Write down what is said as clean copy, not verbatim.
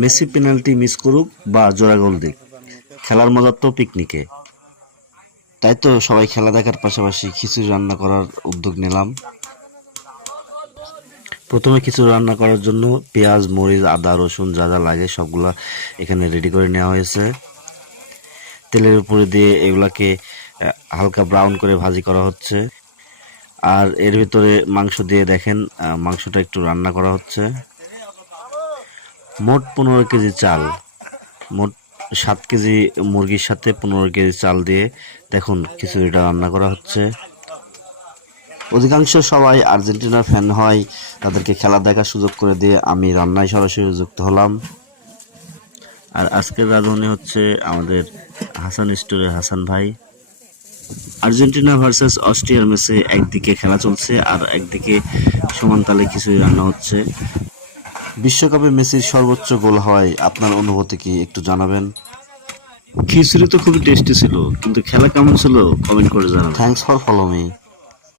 Messi penalty miss করুক বা জোড়া গোল দিক, খেলার মজা তো পিকনিকে। তাই তো সবাই খেলা দেখার পাশাপাশি খিচুড়ি রান্না করার উদ্যোগ নিলাম। প্রথমে খিচুড়ি রান্না করার জন্য পেঁয়াজ, মরিচ, আদা, রসুন যা যা লাগে সবগুলা এখানে রেডি করে নেওয়া হয়েছে। তেলের উপরে দিয়ে এগুলাকে হালকা ব্রাউন করে ভাজি করা হচ্ছে। আর এর ভিতরে মাংস দিয়ে দেখেন মাংসটা একটু রান্না করা হচ্ছে। মোট 15 কেজি চাল, মোট 7 কেজি মুরগির সাথে 15 কেজি চাল দিয়ে দেখুন খিচুড়িটা রান্না করা হচ্ছে। অধিকাংশ সবাই আর্জেন্টিনার ফ্যান হয়, তাদেরকে খেলা দেখার সুযোগ করে দিয়ে আমি রান্নায় সরাসরি যুক্ত হলাম। আর আজকের রাঁধুনি হচ্ছে আমাদের হাসান স্টোরের হাসান ভাই। আর্জেন্টিনা ভার্সেস অস্ট্রিয়ার ম্যাচে একদিকে খেলা চলছে আর একদিকে সমান তালে খিচুড়ি রান্না হচ্ছে। বিশ্বকাপে মেসির সর্বোচ্চ গোল হয়, আপনার অনুভূতি কি একটু জানাবেন? খিচুড়ি তো খুবই টেস্টি ছিল, কিন্তু খেলা কেমন ছিল কমেন্ট করে জানাবেন। Thanks for follow me.